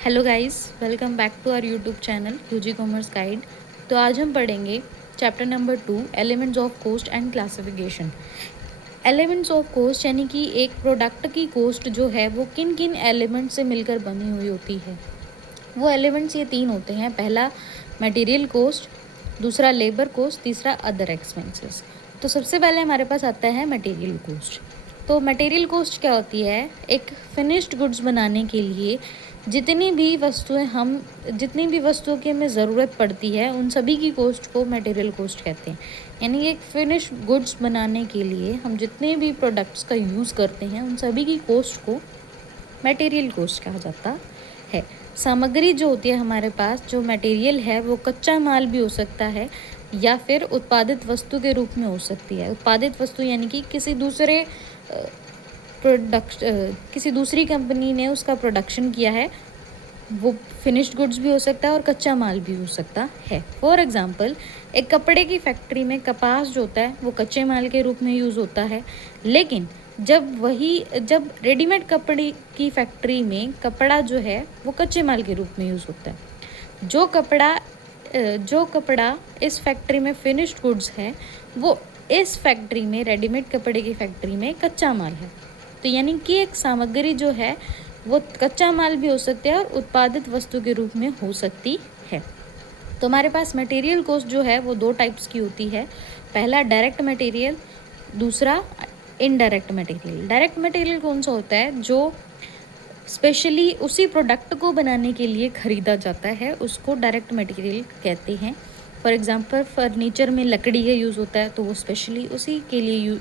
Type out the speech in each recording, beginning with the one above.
Hello guys, welcome back to our YouTube channel UG commerce guide. तो आज हम पढ़ेंगे chapter number 2 elements of cost and classification. Elements of cost यानी कि एक प्रोडक्ट की कॉस्ट जो है वो किन किन एलिमेंट से मिलकर बनी हुई होती है। वो एलिमेंट्स ये 3 होते हैं। पहला मटेरियल कॉस्ट, दूसरा लेबर कॉस्ट, तीसरा अदर एक्सपेंसेस। तो सबसे पहले हमारे पास आता है मटेरियल कॉस्ट। तो मटेरियल कॉस्ट क्या होती है? एक फिनिश्ड गुड्स बनाने के लिए जितनी भी वस्तुओं की हमें ज़रूरत पड़ती है उन सभी की कॉस्ट को मटेरियल कॉस्ट कहते हैं। यानी एक फिनिश्ड गुड्स बनाने के लिए हम जितने भी प्रोडक्ट्स का यूज़ करते हैं उन सभी की कॉस्ट को मटेरियल कॉस्ट कहा जाता है। सामग्री जो होती है हमारे पास, जो मटेरियल है, वो कच्चा माल भी हो सकता है या फिर उत्पादित वस्तु के रूप में हो सकती है। उत्पादित वस्तु यानी कि किसी दूसरी कंपनी ने उसका प्रोडक्शन किया है, वो फिनिश्ड गुड्स भी हो सकता है और कच्चा माल भी हो सकता है। फॉर एग्जांपल, एक कपड़े की फैक्ट्री में कपास जो होता है वो कच्चे माल के रूप में यूज़ होता है, लेकिन जब रेडीमेड कपड़े की फैक्ट्री में कपड़ा जो है वो कच्चे माल के रूप में यूज़ होता है। जो कपड़ा इस फैक्ट्री में फिनिश्ड गुड्स है वो इस फैक्ट्री में, रेडीमेड कपड़े की फैक्ट्री में कच्चा माल है। तो यानी कि एक सामग्री जो है वो कच्चा माल भी हो सकती है और उत्पादित वस्तु के रूप में हो सकती है। तो हमारे पास मटेरियल कॉस्ट जो है वो 2 टाइप्स की होती है। पहला डायरेक्ट मटेरियल, दूसरा इनडायरेक्ट मटेरियल। डायरेक्ट मटेरियल कौन सा होता है? जो स्पेशली उसी प्रोडक्ट को बनाने के लिए ख़रीदा जाता है, उसको डायरेक्ट मटेरियल कहते हैं। फॉर एग्जांपल, फर्नीचर में लकड़ी का यूज़ होता है तो वो स्पेशली उसी के लिए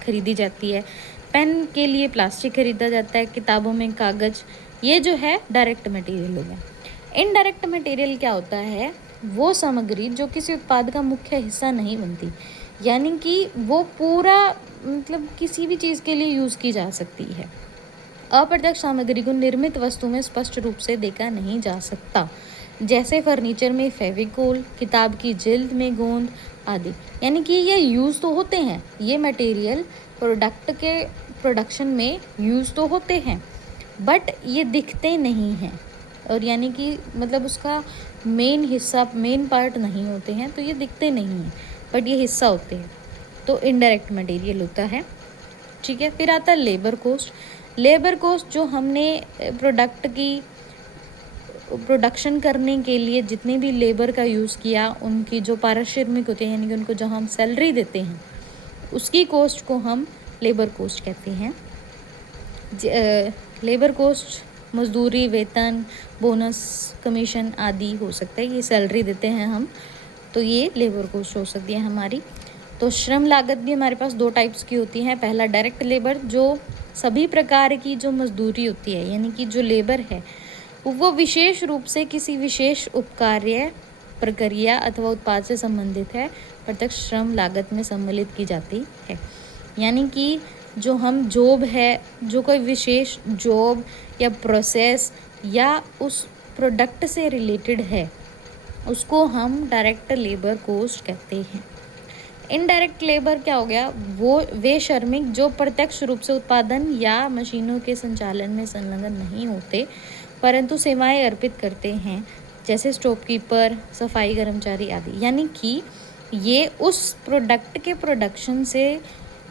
ख़रीदी जाती है। पेन के लिए प्लास्टिक खरीदा जाता है, किताबों में कागज़। ये जो है डायरेक्ट मटेरियल हो गया। इनडायरेक्ट मटेरियल क्या होता है? वो सामग्री जो किसी उत्पाद का मुख्य हिस्सा नहीं बनती, यानी कि वो पूरा किसी भी चीज़ के लिए यूज़ की जा सकती है। अप्रत्यक्ष सामग्री को निर्मित वस्तु में स्पष्ट रूप से देखा नहीं जा सकता, जैसे फर्नीचर में फेविकोल, किताब की जिल्द में गोंद आदि। यानी कि ये यूज़ तो होते हैं, ये मटेरियल प्रोडक्ट के प्रोडक्शन में यूज़ तो होते हैं, बट ये दिखते नहीं हैं, और यानी कि उसका मेन पार्ट नहीं होते हैं, तो ये दिखते नहीं हैं, बट ये हिस्सा होते हैं। तो इनडायरेक्ट मटेरियल होता है। ठीक है, फिर आता है लेबर कॉस्ट। लेबर कॉस्ट जो हमने प्रोडक्ट की प्रोडक्शन करने के लिए जितने भी लेबर का यूज़ किया, उनकी जो पारिश्रमिक होती है, यानी कि उनको जो हम सैलरी देते हैं, उसकी कॉस्ट को हम लेबर कॉस्ट कहते हैं। लेबर कॉस्ट मजदूरी, वेतन, बोनस, कमीशन आदि हो सकता है। ये सैलरी देते हैं हम, तो ये लेबर कॉस्ट हो सकती है हमारी। तो श्रम लागत भी हमारे पास 2 टाइप्स की होती है। पहला डायरेक्ट लेबर, जो सभी प्रकार की जो मजदूरी होती है, यानी कि जो लेबर है वो विशेष रूप से किसी विशेष उपकार्य, प्रक्रिया अथवा उत्पाद से संबंधित है, प्रत्यक्ष श्रम लागत में सम्मिलित की जाती है। यानी कि जो हम जॉब है, जो कोई विशेष जॉब या प्रोसेस या उस प्रोडक्ट से रिलेटेड है, उसको हम डायरेक्ट लेबर कॉस्ट कहते हैं। इनडायरेक्ट लेबर क्या हो गया? वे श्रमिक जो प्रत्यक्ष रूप से उत्पादन या मशीनों के संचालन में संलग्न नहीं होते, परंतु सेवाएं अर्पित करते हैं, जैसे स्टॉपकीपर, सफाई कर्मचारी आदि। यानी कि ये उस प्रोडक्ट के प्रोडक्शन से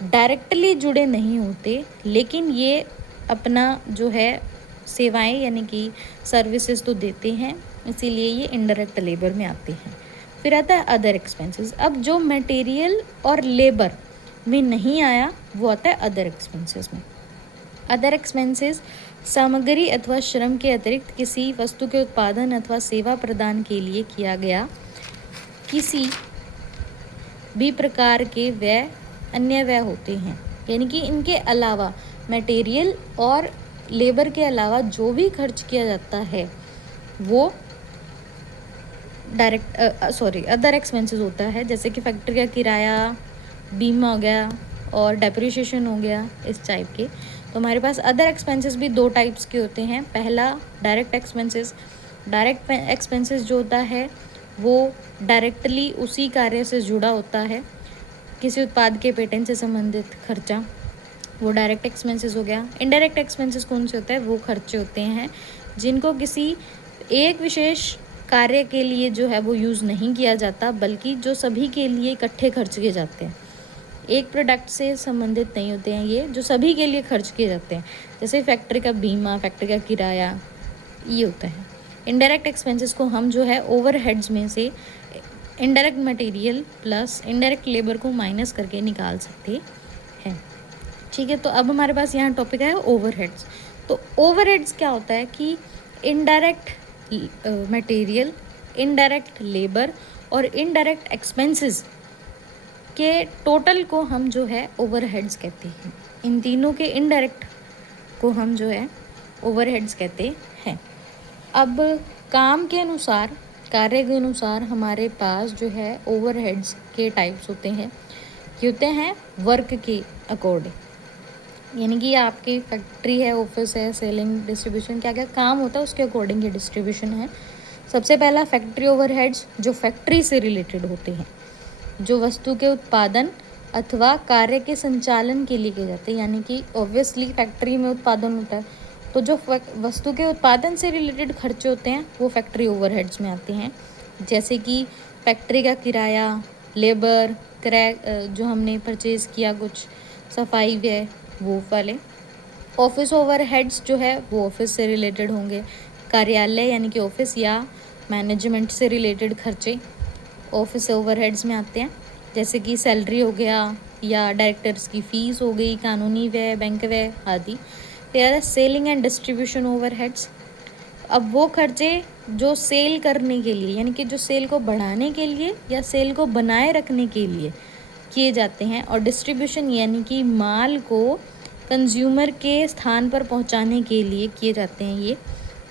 डायरेक्टली जुड़े नहीं होते, लेकिन ये अपना जो है सेवाएं यानी कि सर्विसेज तो देते हैं, इसीलिए ये इनडायरेक्ट लेबर में आते हैं। फिर आता है अदर एक्सपेंसेस। अब जो मटेरियल और लेबर में नहीं आया, वो आता है अदर एक्सपेंसेस में। अदर एक्सपेंसेस सामग्री अथवा श्रम के अतिरिक्त किसी वस्तु के उत्पादन अथवा सेवा प्रदान के लिए किया गया किसी भी प्रकार के अन्य व्यय होते हैं। यानी कि इनके अलावा, मटेरियल और लेबर के अलावा जो भी खर्च किया जाता है वो अदर एक्सपेंसेस होता है, जैसे कि फैक्ट्री का किराया, बीमा हो गया और डेप्रिसिएशन हो गया, इस टाइप के। तो हमारे पास अदर एक्सपेंसेस भी 2 टाइप्स के होते हैं। पहला डायरेक्ट एक्सपेंसेस। डायरेक्ट एक्सपेंसेस जो होता है वो डायरेक्टली उसी कार्य से जुड़ा होता है, किसी उत्पाद के पेटेंट से संबंधित खर्चा, वो डायरेक्ट एक्सपेंसेस हो गया। इनडायरेक्ट एक्सपेंसेस कौन से होते हैं? वो खर्चे होते हैं जिनको किसी एक विशेष कार्य के लिए जो है वो यूज़ नहीं किया जाता, बल्कि जो सभी के लिए इकट्ठे खर्च किए जाते हैं। एक प्रोडक्ट से संबंधित नहीं होते हैं ये, जो सभी के लिए खर्च किए जाते हैं, जैसे फैक्ट्री का बीमा, फैक्ट्री का किराया, ये होता है। इनडायरेक्ट एक्सपेंसेस को हम जो है ओवरहेड्स में से indirect material plus indirect labour को माइनस करके निकाल सकते हैं। ठीक है, तो अब हमारे पास यहाँ टॉपिक है ओवरहेड्स। तो ओवरहेड्स क्या होता है कि इनडायरेक्ट मटेरियल, इनडायरेक्ट लेबर और इनडायरेक्ट एक्सपेंसेस के टोटल को हम जो है ओवरहेड्स कहते हैं। इन तीनों के इनडायरेक्ट को हम जो है ओवरहेड्स कहते हैं। अब काम के अनुसार, कार्य के अनुसार हमारे पास जो है ओवरहेड्स के टाइप्स होते हैं। ये होते हैं वर्क के अकॉर्डिंग, यानी कि आपकी फैक्ट्री है, ऑफिस है, सेलिंग, डिस्ट्रीब्यूशन, क्या क्या काम होता है उसके अकॉर्डिंग ये डिस्ट्रीब्यूशन है। सबसे पहला फैक्ट्री ओवरहेड्स, जो फैक्ट्री से रिलेटेड होते हैं, जो वस्तु के उत्पादन अथवा कार्य के संचालन के लिए किए जाते हैं। यानी कि ऑब्वियसली फैक्ट्री में उत्पादन होता है, तो जो वस्तु के उत्पादन से रिलेटेड खर्चे होते हैं वो फैक्ट्री ओवरहेड्स में आते हैं। जैसे कि फैक्ट्री का किराया, लेबर, जो हमने परचेज़ किया, कुछ सफाई व्यय, वो वाले। ऑफिस ओवरहेड्स जो है वो ऑफिस से रिलेटेड होंगे। कार्यालय यानी कि ऑफिस या मैनेजमेंट से रिलेटेड खर्चे ऑफिस ओवरहेड्स में आते हैं, जैसे कि सैलरी हो गया या डायरेक्टर्स की फ़ीस हो गई, कानूनी व्यय, बैंक व्यय आदि। फिर सेलिंग एंड डिस्ट्रीब्यूशन ओवरहेड्स। अब वो खर्चे जो सेल करने के लिए, यानी कि जो सेल को बढ़ाने के लिए या सेल को बनाए रखने के लिए किए जाते हैं। और डिस्ट्रीब्यूशन यानी कि माल को कंज्यूमर के स्थान पर पहुंचाने के लिए किए जाते हैं ये।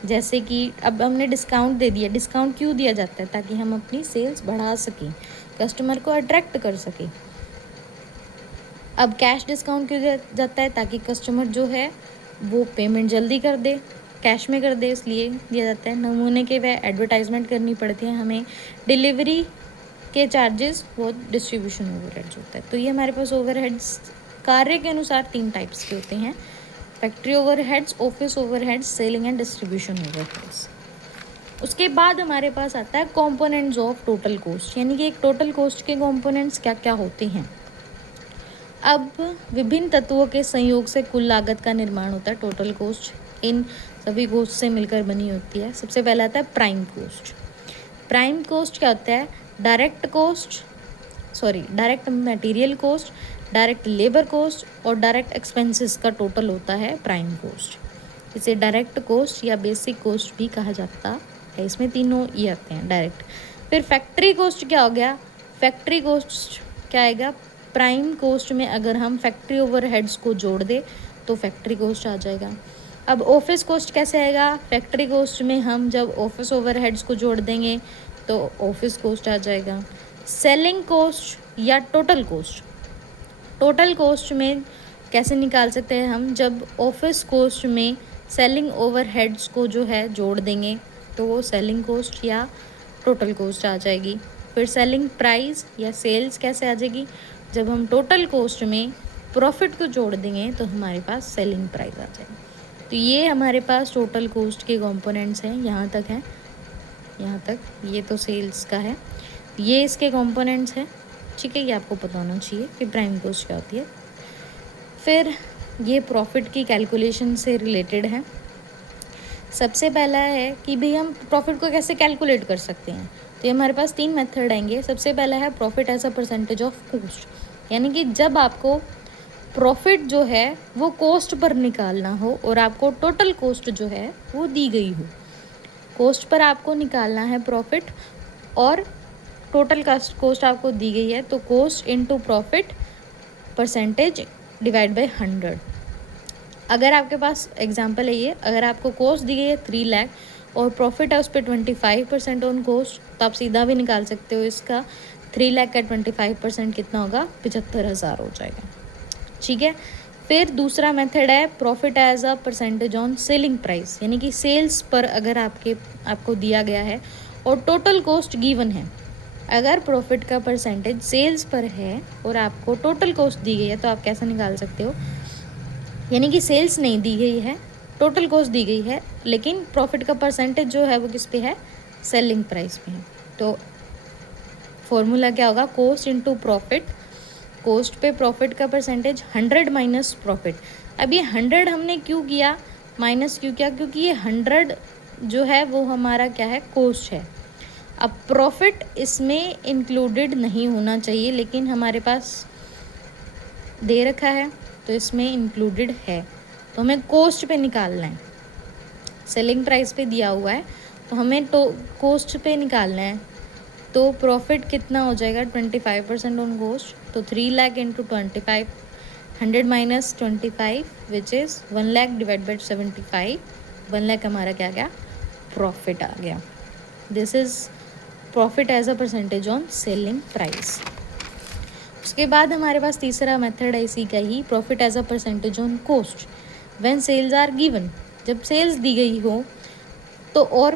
जैसे कि अब हमने डिस्काउंट दे दिया, डिस्काउंट क्यों दिया जाता है? ताकि हम अपनी सेल्स बढ़ा सकें, कस्टमर को अट्रैक्ट कर सकें। अब कैश डिस्काउंट क्यों दिया जाता है? ताकि कस्टमर जो है वो पेमेंट जल्दी कर दे, कैश में कर दे, इसलिए दिया जाता है। नमूने के वह एडवर्टाइजमेंट करनी पड़ती है हमें, डिलीवरी के चार्जेस, वो डिस्ट्रीब्यूशन ओवरहेड्स होता है। तो ये हमारे पास ओवरहेड्स कार्य के अनुसार 3 टाइप्स के होते हैं: factory overheads, office overheads, selling and distribution overheads. उसके बाद हमारे पास आता है कंपोनेंट्स ऑफ टोटल कॉस्ट, यानी कि एक टोटल कॉस्ट के कंपोनेंट्स क्या क्या होते हैं। अब विभिन्न तत्वों के संयोग से कुल लागत का निर्माण होता है। टोटल कॉस्ट इन सभी कॉस्ट से मिलकर बनी होती है। सबसे पहला आता है प्राइम कॉस्ट। प्राइम कॉस्ट क्या होता है? Direct material cost, direct labour cost और डायरेक्ट एक्सपेंसेस का टोटल होता है प्राइम कॉस्ट। इसे डायरेक्ट कॉस्ट या बेसिक कॉस्ट भी कहा जाता है। इसमें तीनों ये आते हैं डायरेक्ट। फिर फैक्ट्री कॉस्ट क्या हो गया? फैक्ट्री कॉस्ट क्या आएगा? प्राइम कॉस्ट में अगर हम फैक्ट्री ओवरहेड्स को जोड़ दे तो फैक्ट्री कॉस्ट आ जाएगा। अब ऑफिस कॉस्ट कैसे आएगा? फैक्ट्री कॉस्ट में हम जब ऑफिस ओवरहेड्स को जोड़ देंगे तो ऑफिस कॉस्ट आ जाएगा। सेलिंग कॉस्ट या टोटल कॉस्ट, टोटल कॉस्ट में कैसे निकाल सकते हैं हम? जब ऑफिस कॉस्ट में सेलिंग ओवरहेड्स को जो है जोड़ देंगे तो वो सेलिंग कॉस्ट या टोटल कॉस्ट आ जाएगी। फिर सेलिंग प्राइस या सेल्स कैसे आ जाएगी? जब हम टोटल कॉस्ट में प्रॉफिट को जोड़ देंगे तो हमारे पास सेलिंग प्राइस आ जाएगी। तो ये हमारे पास टोटल कॉस्ट के कंपोनेंट्स हैं। यहाँ तक है, यहाँ तक ये तो सेल्स का है, ये इसके कंपोनेंट्स हैं। ठीक है, ये आपको पता होना चाहिए कि प्राइम कॉस्ट क्या होती है। फिर ये प्रॉफिट की कैलकुलेशन से रिलेटेड है। सबसे पहला है कि भाई हम प्रॉफिट को कैसे कैलकुलेट कर सकते हैं। तो ये हमारे पास 3 मेथड आएंगे। सबसे पहला है profit as a percentage of cost, यानी कि जब आपको प्रॉफिट जो है वो कॉस्ट पर निकालना हो और आपको टोटल कॉस्ट जो है वो दी गई हो। कॉस्ट पर आपको निकालना है प्रॉफिट और टोटल कॉस्ट आपको दी गई है, तो cost into profit percentage divide by 100। अगर आपके पास एग्जांपल है ये, अगर आपको कॉस्ट दी गई है 3 लाख और प्रॉफिट है उस पर 25% ऑन कॉस्ट, तो आप सीधा भी निकाल सकते हो इसका। 3 लाख का 25% कितना होगा? 75,000 हो जाएगा। ठीक है। फिर दूसरा मेथड है profit as a percentage on selling price, यानी कि सेल्स पर अगर आपको दिया गया है और टोटल कॉस्ट गिवन है। अगर प्रॉफिट का परसेंटेज सेल्स पर है और आपको टोटल कॉस्ट दी गई है तो आप कैसे निकाल सकते हो? यानी कि सेल्स नहीं दी गई है, टोटल कॉस्ट दी गई है, लेकिन प्रॉफिट का परसेंटेज जो है वो किस पे है, सेलिंग प्राइस पे है। तो फॉर्मूला क्या होगा, कॉस्ट इंटू प्रॉफिट, कॉस्ट पे प्रॉफिट का परसेंटेज 100 माइनस प्रॉफिट। अब ये 100 हमने क्यों किया, माइनस क्यों किया, क्योंकि ये 100 जो है वो हमारा क्या है, कॉस्ट है। अब प्रॉफिट इसमें इंक्लूडेड नहीं होना चाहिए, लेकिन हमारे पास दे रखा है तो इसमें इंक्लूडेड है, तो हमें कॉस्ट पे निकालना है। सेलिंग प्राइस पे दिया हुआ है तो हमें तो कॉस्ट पे निकालना है। तो प्रॉफिट कितना हो जाएगा, 25% ऑन कॉस्ट, तो 3 lakh into 25, 100 minus 25 which is 1 lakh divide by 75, 1 lakh हमारा क्या गया, प्रॉफिट आ गया। This is profit as a percentage on selling price. उसके बाद हमारे पास तीसरा मेथड है इसी का ही, profit as a percentage on cost when sales are given. जब सेल्स दी गई हो तो और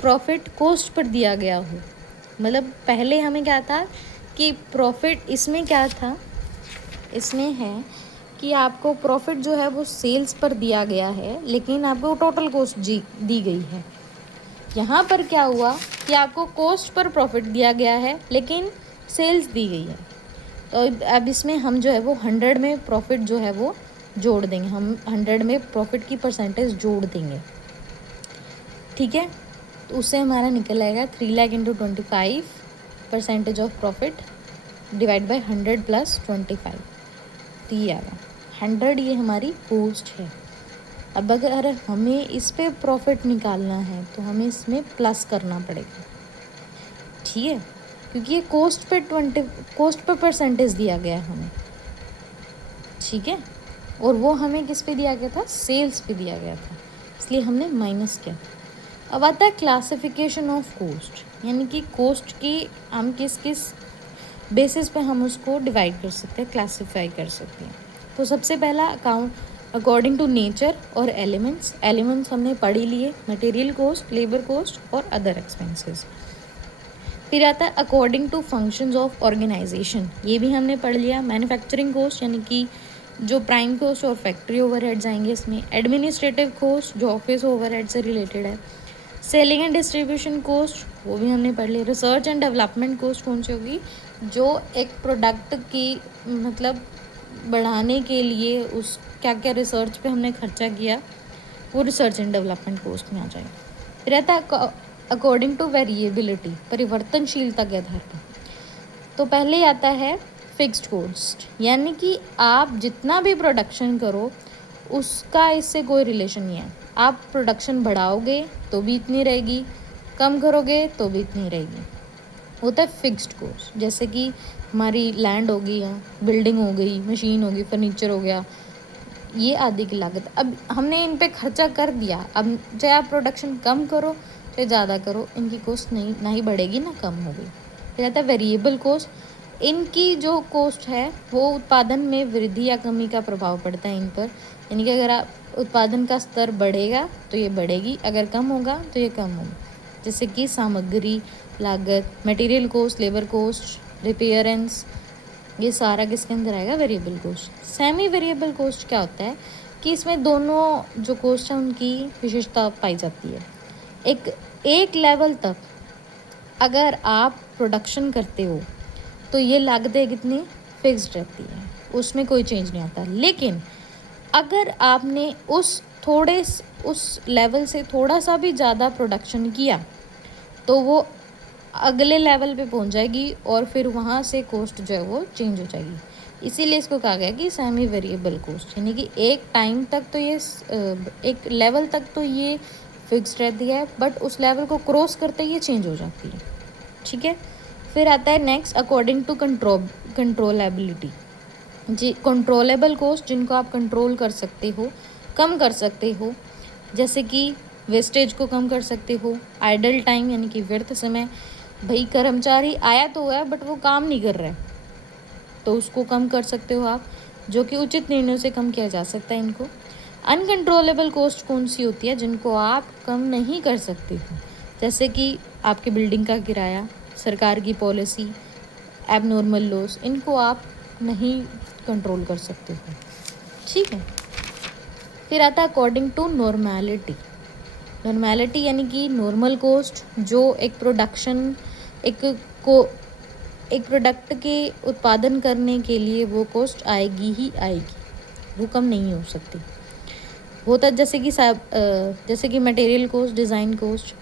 प्रॉफिट कॉस्ट पर दिया गया हो, मतलब पहले हमें क्या था कि प्रॉफिट इसमें क्या था, इसमें है कि आपको प्रॉफिट जो है वो सेल्स पर दिया गया है, लेकिन आपको टोटल कॉस्ट दी गई है। यहाँ पर क्या हुआ कि आपको कॉस्ट पर प्रॉफिट दिया गया है, लेकिन सेल्स दी गई है। तो अब इसमें हम जो है वो 100 में प्रॉफिट जो है वो जोड़ देंगे, हम 100 में प्रॉफिट की परसेंटेज जोड़ देंगे, ठीक है। तो उससे हमारा निकल आएगा 3 lakh into 25 percentage of profit divide by 100 plus 25, तो ये आएगा 100, ये हमारी कॉस्ट है। अब अगर हमें इस पे प्रॉफिट निकालना है तो हमें इसमें प्लस करना पड़ेगा, ठीक है, क्योंकि ये कॉस्ट पे परसेंटेज दिया गया है हमें, ठीक है, और वो हमें किस पे दिया गया था, सेल्स पे दिया गया था, इसलिए हमने माइनस किया। अब आता है क्लासिफिकेशन ऑफ कॉस्ट, यानी कि कॉस्ट की हम किस किस बेसिस पे हम उसको डिवाइड कर सकते हैं, क्लासिफाई कर सकते हैं। तो सबसे पहला अकॉर्डिंग टू नेचर और एलिमेंट्स हमने पढ़ ही लिए, मटेरियल कॉस्ट, लेबर कॉस्ट और अदर एक्सपेंसेस। फिर आता है according to functions of organisation, ये भी हमने पढ़ लिया। मैन्युफैक्चरिंग कॉस्ट यानी कि जो प्राइम कॉस्ट और फैक्ट्री ओवरहेड्स आएंगे इसमें। एडमिनिस्ट्रेटिव कॉस्ट जो ऑफिस ओवरहेड से रिलेटेड है। सेलिंग एंड डिस्ट्रीब्यूशन कॉस्ट वो भी हमने पढ़ लिया। रिसर्च एंड डेवलपमेंट कॉस्ट कौन सी होगी, जो एक प्रोडक्ट की मतलब बढ़ाने के लिए उस क्या क्या रिसर्च पे हमने खर्चा किया, वो रिसर्च एंड डेवलपमेंट कॉस्ट में आ जाएगा। फिर रहता है अकॉर्डिंग टू वेरिएबिलिटी, परिवर्तनशीलता के आधार पर। तो पहले आता है फिक्स्ड कॉस्ट, यानी कि आप जितना भी प्रोडक्शन करो उसका इससे कोई रिलेशन नहीं है। आप प्रोडक्शन बढ़ाओगे तो भी इतनी रहेगी, कम करोगे तो भी इतनी रहेगी, होता है फिक्स्ड कॉस्ट। जैसे कि हमारी लैंड हो गई, बिल्डिंग हो गई, मशीन होगी, फर्नीचर हो गया, ये आदि की लागत। अब हमने इन पे खर्चा कर दिया, अब चाहे आप प्रोडक्शन कम करो चाहे ज़्यादा करो, इनकी कॉस्ट नहीं ना ही बढ़ेगी ना कम होगी। फिर आता है वेरिएबल कॉस्ट, इनकी जो कॉस्ट है वो उत्पादन में वृद्धि या कमी का प्रभाव पड़ता है इन पर, यानी कि अगर आप उत्पादन का स्तर बढ़ेगा तो ये बढ़ेगी, अगर कम होगा तो ये कम होगा। जैसे कि सामग्री लागत, मटेरियल कॉस्ट, लेबर कॉस्ट, रिपेयरेंस, ये सारा किसके अंदर आएगा, variable cost. Semi variable cost क्या होता है कि इसमें दोनों जो कॉस्ट है उनकी विशेषता पाई जाती है। एक लेवल तक अगर आप प्रोडक्शन करते हो तो ये लागतें कितनी फिक्स्ड रहती है, उसमें कोई चेंज नहीं आता। लेकिन अगर आपने उस लेवल से थोड़ा सा भी ज़्यादा प्रोडक्शन किया तो वो अगले लेवल पे पहुंच जाएगी और फिर वहाँ से कॉस्ट जो है वो चेंज हो जाएगी। इसीलिए इसको कहा गया कि सेमी वेरिएबल कॉस्ट, यानी कि एक टाइम तक तो ये एक लेवल तक तो ये फिक्स्ड रहती है, बट उस लेवल को क्रॉस करते ही ये चेंज हो जाती है, ठीक है। फिर आता है नेक्स्ट अकॉर्डिंग टू कंट्रोलेबिलिटी, जी कंट्रोलेबल कॉस्ट जिनको आप कंट्रोल कर सकते हो, कम कर सकते हो, जैसे कि वेस्टेज को कम कर सकते हो, आइडल टाइम यानी कि व्यर्थ समय, भाई कर्मचारी आया तो है बट वो काम नहीं कर रहा है तो उसको कम कर सकते हो आप, जो कि उचित निर्णयों से कम किया जा सकता है इनको। अनकंट्रोलेबल कॉस्ट कौन सी होती है, जिनको आप कम नहीं कर सकते हो, जैसे कि आपके बिल्डिंग का किराया, सरकार की पॉलिसी, एबनॉर्मल लॉस, इनको आप नहीं कंट्रोल कर सकते हो, ठीक है। फिर आता है अकॉर्डिंग टू नॉर्मेलिटी। नॉर्मेलिटी यानी कि नॉर्मल कोस्ट, जो एक प्रोडक्ट के उत्पादन करने के लिए वो कोस्ट आएगी ही आएगी, वो कम नहीं हो सकती। होता जैसे कि material cost, design cost.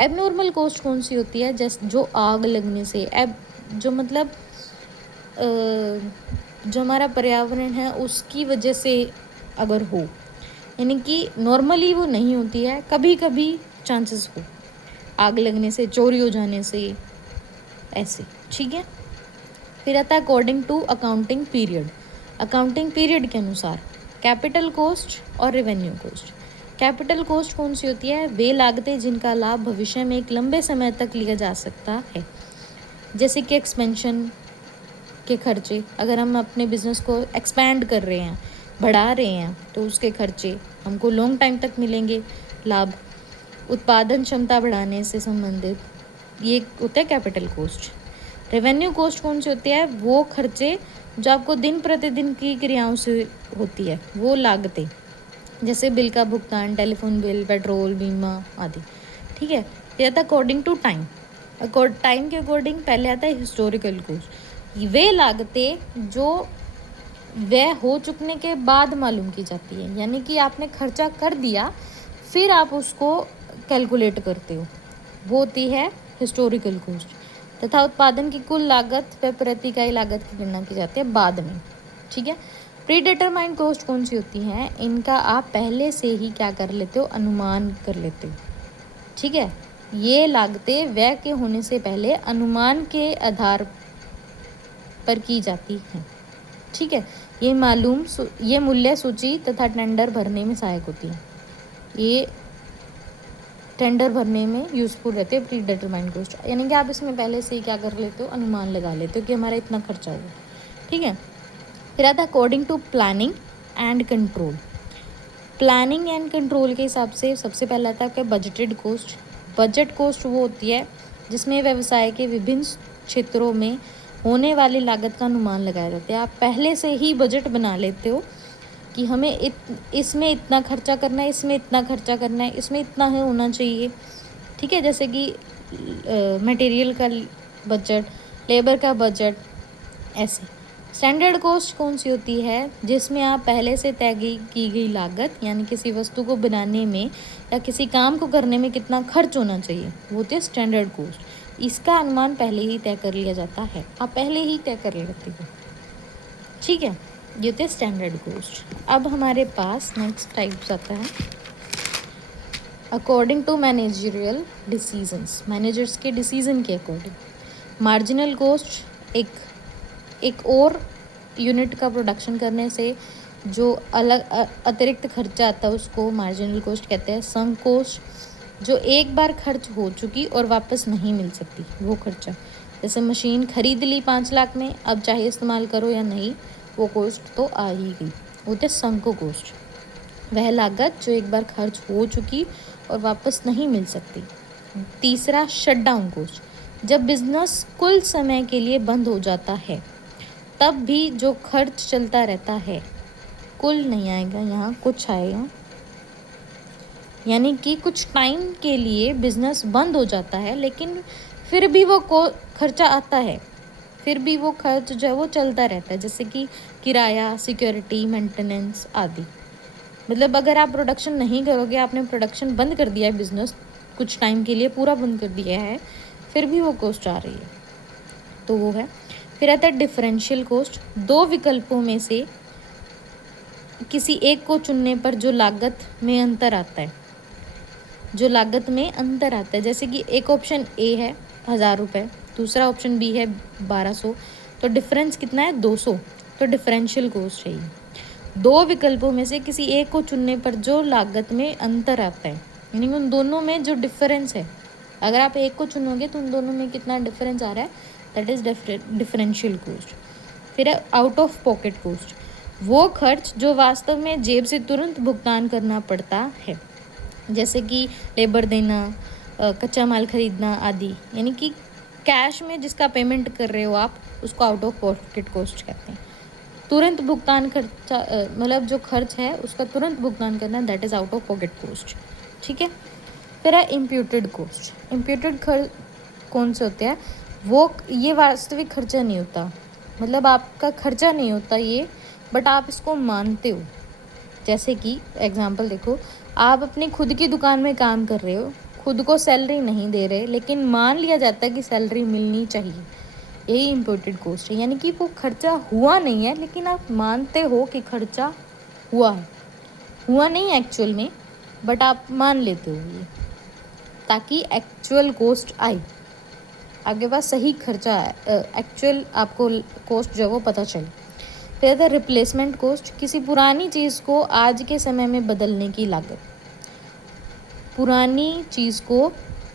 Abnormal cost कौन सी होती है? जो आग लगने से जो मतलब जो हमारा पर्यावरण है उसकी वजह से अगर हो, यानी कि नॉर्मली वो नहीं होती है, कभी कभी चांसेस हो आग लगने से, चोरी हो जाने से, ऐसे, ठीक है। फिर आता है according to accounting period. Accounting period के अनुसार कैपिटल कोस्ट और रेवेन्यू कोस्ट। कैपिटल कोस्ट कौन सी होती है? वे लागतें जिनका लाभ भविष्य में एक लंबे समय तक लिया जा सकता है, जैसे कि एक्सपेंशन के खर्चे। अगर हम अपने बिजनेस को एक्सपैंड कर रहे हैं, बढ़ा रहे हैं, तो उसके खर्चे हमको लॉन्ग टाइम तक मिलेंगे लाभ। उत्पादन क्षमता बढ़ाने से संबंधित ये होता है कैपिटल कोस्ट। रेवेन्यू कोस्ट कौन सी होती है? वो खर्चे जो आपको दिन प्रतिदिन की क्रियाओं से होती है, वो लागतें, जैसे बिल का भुगतान, टेलीफोन बिल, पेट्रोल, बीमा आदि, ठीक है। फिर आता है अकॉर्डिंग टू टाइम। टाइम के अकॉर्डिंग पहले आता है हिस्टोरिकल कोस्ट। वे लागतें जो व्यय हो चुकने के बाद मालूम की जाती है, यानी कि आपने खर्चा कर दिया फिर आप उसको कैलकुलेट करते हो, वो होती है हिस्टोरिकल कोस्ट। तथा उत्पादन की कुल लागत व प्रति इकाई लागत की गणना की जाती है बाद में, ठीक है। प्री डिटरमाइंड कोस्ट कौन सी होती हैं? इनका आप पहले से ही क्या कर लेते हो? अनुमान कर लेते हो, ठीक है। ये लागतें व्यय के होने से पहले अनुमान के आधार पर की जाती हैं, ठीक है। ये मूल्य सूची तथा टेंडर भरने में सहायक होती है। ये टेंडर भरने में यूज़फुल रहते हैं प्री डिटरमाइंड कोस्ट, यानी कि आप इसमें पहले से ही क्या कर लेते हो? अनुमान लगा लेते हो कि हमारा इतना खर्चा होगा, ठीक है। फिर आता है according to planning and control. Planning and control के हिसाब से सबसे पहला आता है आपका बजटेड कोस्ट। बजट कोस्ट वो होती है जिसमें व्यवसाय के विभिन्न क्षेत्रों में होने वाली लागत का अनुमान लगाया जाता है। आप पहले से ही बजट बना लेते हो कि हमें इसमें इतना खर्चा करना है, इसमें इतना खर्चा करना है, इसमें इतना है होना चाहिए, ठीक है। जैसे कि मटेरियल का बजट, लेबर का बजट, ऐसे। स्टैंडर्ड कोस्ट कौन सी होती है? जिसमें आप पहले से तय की गई लागत, यानी किसी वस्तु को बनाने में या किसी काम को करने में कितना खर्च होना चाहिए, वो होती है स्टैंडर्ड कोस्ट। इसका अनुमान पहले ही तय कर लिया जाता है, आप पहले ही तय कर लेते हो, ठीक है। ये होते हैं स्टैंडर्ड कोस्ट। अब हमारे पास नेक्स्ट टाइप्स आता है according to managerial decisions. Managers के डिसीजन के अकॉर्डिंग मार्जिनल कोस्ट एक और यूनिट का प्रोडक्शन करने से जो अतिरिक्त खर्चा आता है उसको मार्जिनल कोस्ट कहते हैं। संक कोस्ट जो एक बार खर्च हो चुकी और वापस नहीं मिल सकती, वो खर्चा, जैसे मशीन खरीद ली 5 लाख में, अब चाहे इस्तेमाल करो या नहीं, वो कोस्ट तो आ ही गई, वो होते संक कोस्ट। वह लागत जो एक बार खर्च हो चुकी और वापस नहीं मिल सकती। तीसरा शटडाउन कोस्ट, जब बिजनेस कुल समय के लिए बंद हो जाता है तब भी जो खर्च चलता रहता है, कुल नहीं आएगा यहाँ, कुछ आएगा, यानी कि कुछ टाइम के लिए बिजनेस बंद हो जाता है लेकिन फिर भी वो खर्चा आता है, फिर भी वो खर्च जो है वो चलता रहता है, जैसे कि किराया, सिक्योरिटी, मेंटेनेंस आदि। मतलब अगर आप प्रोडक्शन नहीं करोगे, आपने प्रोडक्शन बंद कर दिया है, बिजनेस कुछ टाइम के लिए पूरा बंद कर दिया है, फिर भी वो कॉस्ट आ रही है, तो वो है। फिर आता है डिफरेंशियल कोस्ट। 2 विकल्पों में से किसी एक को चुनने पर जो लागत में अंतर आता है, जैसे कि एक ऑप्शन ए है 1000 रुपये, दूसरा ऑप्शन बी है 1200, तो डिफरेंस कितना है? 200, तो डिफरेंशियल कोस्ट है ये। 2 विकल्पों में से किसी एक को चुनने पर जो लागत में अंतर आता है, यानी उन दोनों में जो डिफरेंस है, अगर आप एक को चुनोगे तो उन दोनों में कितना डिफरेंस आ रहा है, दैट इज़ डिफरेंशियल कोस्ट। फिर है आउट ऑफ पॉकेट कोस्ट, वो खर्च जो वास्तव में जेब से तुरंत भुगतान करना पड़ता है, जैसे कि लेबर देना, कच्चा माल खरीदना आदि, यानी कि कैश में जिसका पेमेंट कर रहे हो आप, उसको आउट ऑफ पॉकेट कोस्ट कहते हैं। तुरंत भुगतान खर्चा मतलब जो खर्च है उसका तुरंत भुगतान करना, that is out of pocket cost. ठीक है। फिर है इम्प्यूटेड कोस्ट। इम्प्यूटेड खर्च कौन से होते हैं? वो ये वास्तविक खर्चा नहीं होता, मतलब आपका खर्चा नहीं होता ये, बट आप इसको मानते हो। जैसे कि एग्जांपल देखो, आप अपनी खुद की दुकान में काम कर रहे हो, खुद को सैलरी नहीं दे रहे, लेकिन मान लिया जाता है कि सैलरी मिलनी चाहिए, यही इम्पोर्टेड कॉस्ट है। यानी कि वो खर्चा हुआ नहीं है, लेकिन आप मानते हो कि खर्चा हुआ है, हुआ नहीं एक्चुअल में, बट आप मान लेते हो ये, ताकि एक्चुअल कॉस्ट आए, आगे पास सही खर्चा है, एक्चुअल आपको कॉस्ट जो है वो पता चले। फिर है रिप्लेसमेंट कॉस्ट, किसी पुरानी चीज़ को आज के समय में बदलने की लागत। पुरानी चीज़ को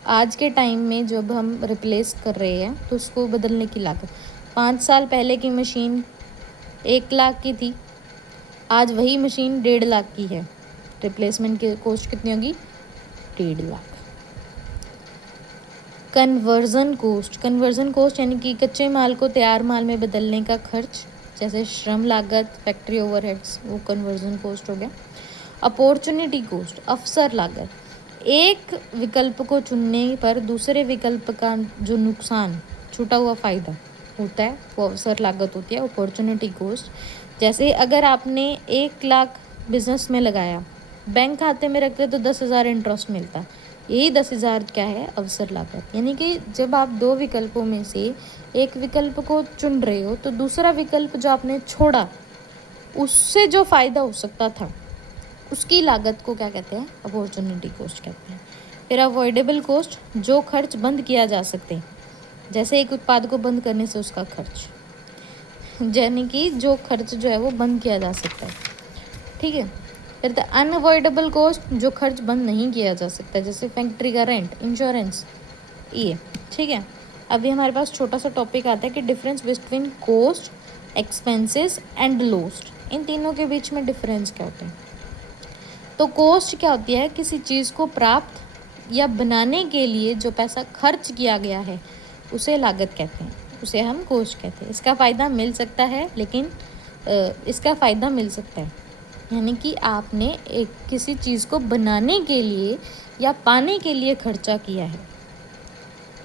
आज के टाइम में जब हम रिप्लेस कर रहे हैं तो उसको बदलने की लागत। 5 साल पहले की मशीन 1 लाख की थी, आज वही मशीन 1.5 लाख की है, रिप्लेसमेंट की कॉस्ट कितनी होगी? 1.5 lakh. Conversion cost, conversion cost यानी कि कच्चे माल को तैयार माल में बदलने का खर्च, जैसे श्रम लागत, फैक्ट्री ओवरहेड्स, वो कन्वर्जन कोस्ट हो गया। अपॉर्चुनिटी कोस्ट, अवसर लागत, एक विकल्प को चुनने पर दूसरे विकल्प का जो नुकसान, छूटा हुआ फ़ायदा होता है, वो अवसर लागत होती है, अपॉर्चुनिटी कोस्ट। जैसे अगर आपने 1 लाख बिजनेस में लगाया, बैंक खाते में रखते तो 10,000 इंटरेस्ट मिलता, यही 10,000 क्या है? अवसर लागत। यानी कि जब आप 2 विकल्पों में से एक विकल्प को चुन रहे हो तो दूसरा विकल्प जो आपने छोड़ा, उससे जो फ़ायदा हो सकता था, उसकी लागत को क्या कहते हैं? अपॉर्चुनिटी कोस्ट कहते हैं। फिर अवॉइडेबल कोस्ट, जो खर्च बंद किया जा सकते हैं, जैसे एक उत्पाद को बंद करने से उसका खर्च, यानी कि जो खर्च जो है वो बंद किया जा सकता है। ठीक है। फिर द अनअवॉइडेबल कोस्ट, जो खर्च बंद नहीं किया जा सकता, जैसे फैक्ट्री का रेंट, इंश्योरेंस, ये। ठीक है। अभी हमारे पास छोटा सा टॉपिक आता है कि difference between cost, expenses and lost, इन तीनों के बीच में डिफरेंस क्या होता है? तो कोस्ट क्या होती है? किसी चीज़ को प्राप्त या बनाने के लिए जो पैसा खर्च किया गया है उसे लागत कहते हैं, उसे हम कोस्ट कहते हैं। इसका फ़ायदा मिल सकता है, लेकिन इसका फ़ायदा मिल सकता है, यानी कि आपने एक किसी चीज़ को बनाने के लिए या पाने के लिए खर्चा किया है,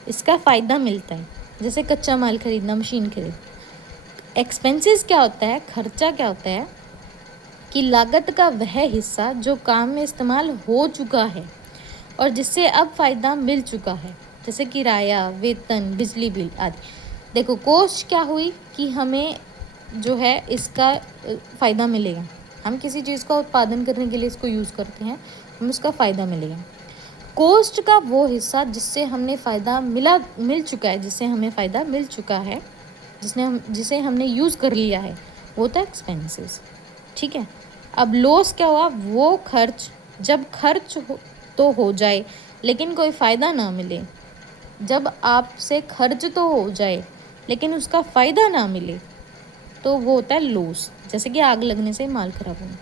इसका फ़ायदा मिलता है, जैसे कच्चा माल खरीदना, मशीन खरीद। एक्सपेंसेस क्या होता है? खर्चा क्या होता है कि लागत का वह हिस्सा जो काम में इस्तेमाल हो चुका है और जिससे अब फ़ायदा मिल चुका है, जैसे किराया, वेतन, बिजली बिल आदि। देखो, कोस्ट क्या हुई कि हमें जो है इसका फ़ायदा मिलेगा, हम किसी चीज़ का उत्पादन करने के लिए इसको यूज़ करते हैं, हमें उसका फ़ायदा मिलेगा। कोस्ट का वो हिस्सा जिससे हमने फ़ायदा मिल चुका है, जिससे हमें फ़ायदा मिल चुका है, जिसे हमने यूज़ कर लिया है, वो होता है एक्सपेंसेस। ठीक है। अब लॉस क्या हुआ? वो खर्च, जब खर्च तो हो जाए लेकिन कोई फ़ायदा ना मिले, जब आपसे खर्च तो हो जाए लेकिन उसका फ़ायदा ना मिले, तो वो होता है लॉस, जैसे कि आग लगने से माल खराब होना।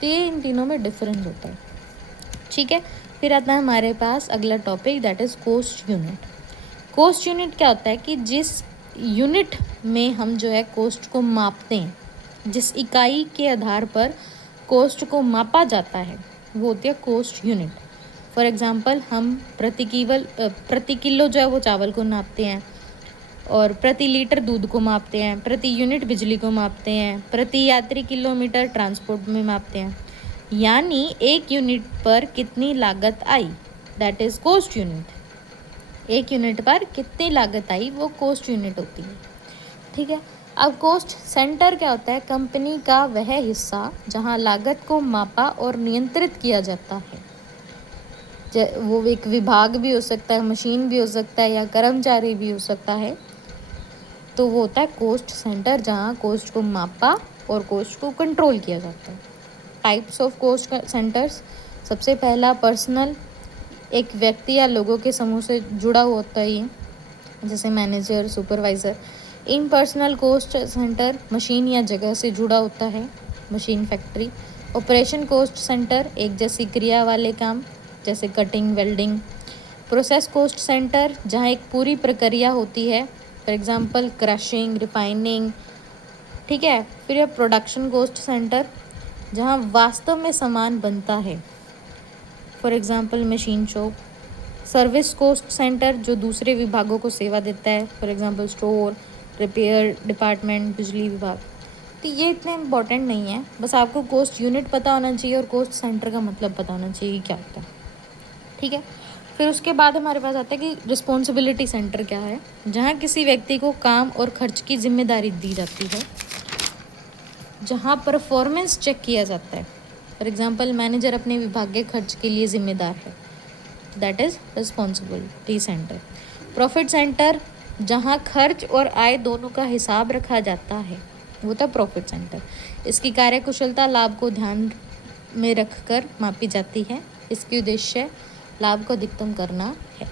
तो ये इन तीनों में डिफरेंस होता है। ठीक है। फिर आता है हमारे पास अगला topic, that is cost unit. Cost unit क्या होता है कि जिस यूनिट में हम जो है कॉस्ट को मापते हैं, जिस इकाई के आधार पर कॉस्ट को मापा जाता है, वो होती है कॉस्ट यूनिट। फॉर एग्जांपल, हम प्रति किलो जो है वो चावल को नापते हैं, और प्रति लीटर दूध को मापते हैं, प्रति यूनिट बिजली को मापते हैं, प्रति यात्री किलोमीटर ट्रांसपोर्ट में मापते हैं। यानी एक यूनिट पर कितनी लागत आई, दैट इज़ कॉस्ट यूनिट। एक यूनिट पर कितनी लागत आई, वो कॉस्ट यूनिट होती है। ठीक है। अब कॉस्ट सेंटर क्या होता है? कंपनी का वह हिस्सा जहां लागत को मापा और नियंत्रित किया जाता है। वो एक विभाग भी हो सकता है, मशीन भी हो सकता है, या कर्मचारी भी हो सकता है। तो वो होता है कॉस्ट सेंटर, जहाँ कॉस्ट को मापा और कॉस्ट को कंट्रोल किया जाता है। टाइप्स ऑफ कॉस्ट सेंटर्स, सबसे पहला पर्सनल, एक व्यक्ति या लोगों के समूह से जुड़ा होता है ये, जैसे manager, supervisor. Impersonal cost centre machine या जगह से जुड़ा होता है, machine, factory. Operation cost centre, एक जैसी क्रिया वाले काम, जैसे cutting, welding. Process cost centre, जहाँ एक पूरी प्रक्रिया होती है, फॉर एग्जांपल क्रशिंग, रिफाइनिंग, ठीक है। फिर है प्रोडक्शन कॉस्ट सेंटर, जहाँ वास्तव में सामान बनता है, for example machine shop. Service cost centre, जो दूसरे विभागों को सेवा देता है, for example store, repair department, बिजली विभाग। तो ये इतने इम्पॉर्टेंट नहीं है, बस आपको कॉस्ट यूनिट पता होना चाहिए और कॉस्ट सेंटर का मतलब पता होना चाहिए क्या होता है, ठीक है। फिर उसके बाद हमारे पास आता है कि रिस्पॉन्सिबिलिटी सेंटर क्या है, जहाँ किसी व्यक्ति को काम और खर्च की जिम्मेदारी दी जाती है, जहाँ परफॉर्मेंस चेक किया जाता है। फॉर एग्जांपल मैनेजर अपने विभाग के खर्च के लिए जिम्मेदार है, that is responsibility centre. Profit centre, जहाँ खर्च और आय दोनों का हिसाब रखा जाता है, वो था प्रॉफिट सेंटर। इसकी कार्यकुशलता लाभ को ध्यान में रखकर मापी जाती है। इसकी उद्देश्य लाभ को अधिकतम करना है।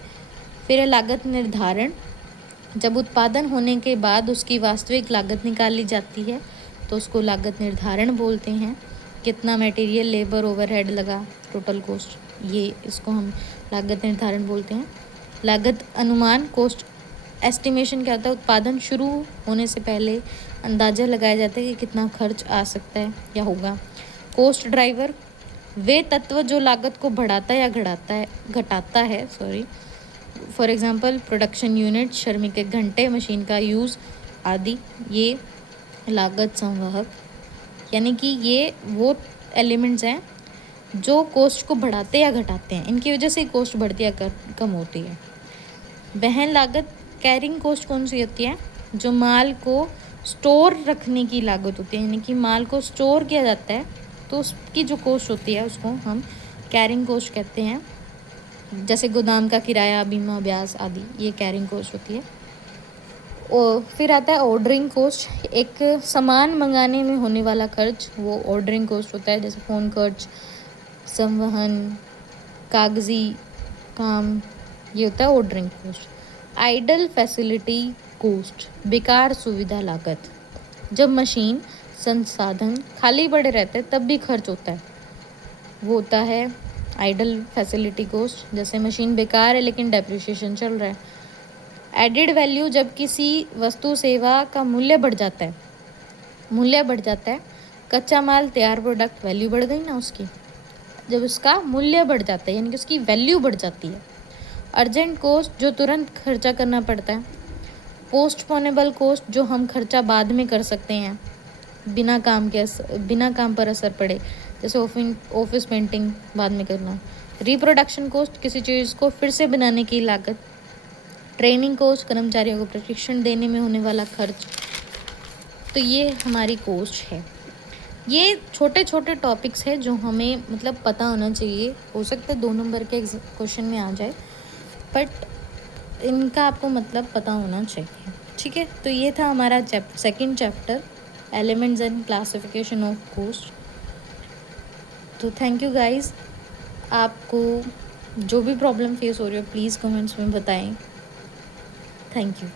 फिर है लागत निर्धारण, जब उत्पादन होने के बाद उसकी वास्तविक लागत निकाली जाती है तो उसको लागत निर्धारण बोलते हैं। कितना मटेरियल, लेबर, ओवरहेड लगा, टोटल कॉस्ट, ये इसको हम लागत निर्धारण बोलते हैं। लागत अनुमान, कॉस्ट एस्टिमेशन क्या होता है, उत्पादन शुरू होने से पहले अंदाज़ा लगाया जाता है कि कितना खर्च आ सकता है या होगा। कॉस्ट ड्राइवर, वे तत्व जो लागत को बढ़ाता या घटाता है फॉर एग्जांपल प्रोडक्शन यूनिट, श्रमिक के घंटे, मशीन का यूज़ आदि। ये लागत संवाहक, यानी कि ये वो एलिमेंट्स हैं जो कॉस्ट को बढ़ाते या घटाते हैं, इनकी वजह से कॉस्ट बढ़ती या कम होती है। वहन लागत, कैरिंग कॉस्ट कौन सी होती है, जो माल को स्टोर रखने की लागत होती है, यानी कि माल को स्टोर किया जाता है तो उसकी जो कॉस्ट होती है उसको हम कैरिंग कॉस्ट कहते हैं। जैसे गोदाम का किराया, बीमा, ब्याज आदि, ये कैरिंग कॉस्ट होती है। और फिर आता है ऑर्डरिंग कॉस्ट, एक सामान मंगाने में होने वाला खर्च, वो ऑर्डरिंग कॉस्ट होता है। जैसे फ़ोन खर्च, संवहन, कागजी काम, ये होता है ordering cost. Idle facility cost, बेकार सुविधा लागत, जब मशीन संसाधन खाली पड़े रहते हैं तब भी खर्च होता है, वो होता है आइडल फैसिलिटी कॉस्ट। जैसे मशीन बेकार है लेकिन डेप्रिसिएशन चल रहा है। एडिड वैल्यू, जब किसी वस्तु सेवा का मूल्य बढ़ जाता है, कच्चा माल, तैयार प्रोडक्ट, वैल्यू बढ़ गई ना उसकी, जब उसका मूल्य बढ़ जाता है यानी कि उसकी वैल्यू बढ़ जाती है। अर्जेंट कॉस्ट, जो तुरंत खर्चा करना पड़ता है। पोस्टपोनेबल कॉस्ट, जो हम खर्चा बाद में कर सकते हैं बिना काम पर असर पड़े, जैसे ऑफिस पेंटिंग बाद में करना। रिप्रोडक्शन कॉस्ट, किसी चीज़ को फिर से बनाने की लागत। ट्रेनिंग कॉस्ट, कर्मचारियों को प्रशिक्षण देने में होने वाला खर्च। तो ये हमारी कॉस्ट है। ये छोटे छोटे टॉपिक्स हैं जो हमें मतलब पता होना चाहिए। हो सकता है 2 नंबर के क्वेश्चन में आ जाए, बट इनका आपको मतलब पता होना चाहिए, ठीक है। तो ये था हमारा second chapter, elements and classification of cost. तो थैंक यू गाइस। आपको जो भी प्रॉब्लम फेस हो रही हो प्लीज़ कमेंट्स में बताएं। Thank you.